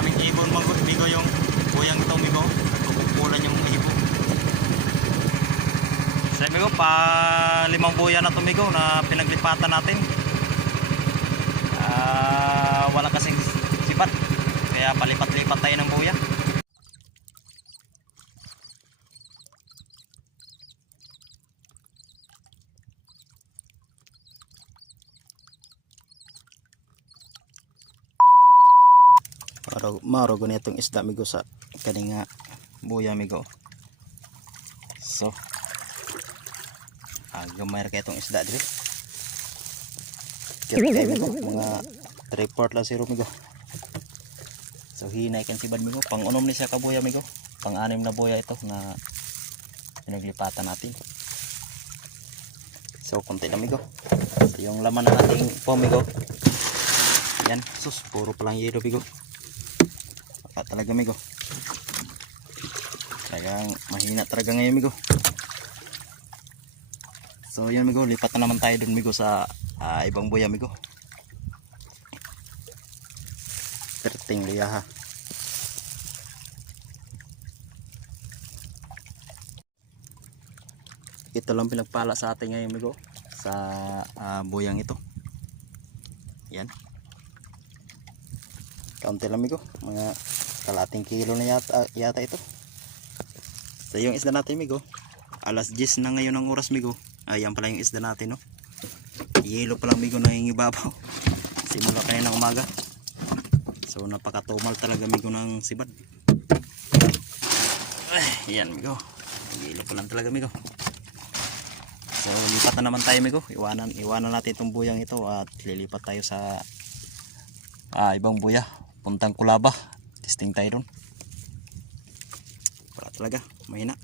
Aming ibon migo yung buyang ito migo. Nagkukupulan yung ibo. Sa migo pa 5 buya na ito migo na pinaglipatan natin. Wala kasing sipat. Kaya palipat-lipat tayo ng buya. Maro ganitong isda migo sa kaninga buya migo. So gamay kaya itong isda dire. Kaya migo mga 3/4 lang zero migo. So hinay kan sibad migo, pang-unom ni siya ka buya migo. Pang-anim na buya ito na pinaglipatan natin. So konti lang migo. So, yung laman ng ating po migo. Yan, sus puro palang yelo migo. Talaga migo, talagang mahina talaga ngayon migo. So yan migo, lipat na naman tayo dun migo sa ibang buya migo. Perting liyaha. Ito lang pinagpala sa atin ngayon migo sa buyang ito. Yan, kaunti lang migo, mga kalating kilo na yata ito. So yung isda natin migo, alas 10 na ngayon ang oras migo. Ayan pala yung isda natin no. Yelo pa lang migo nangingibabaw. Simula kayo ng umaga. So napakatumal talaga migo ng sibad. Ayan migo, yelo pa lang talaga migo. So lipat na naman tayo migo. Iwanan natin itong buyang ito at lilipat tayo sa ibang buya. Puntang Kulaba. Testing tayo doon. Para talaga mahina.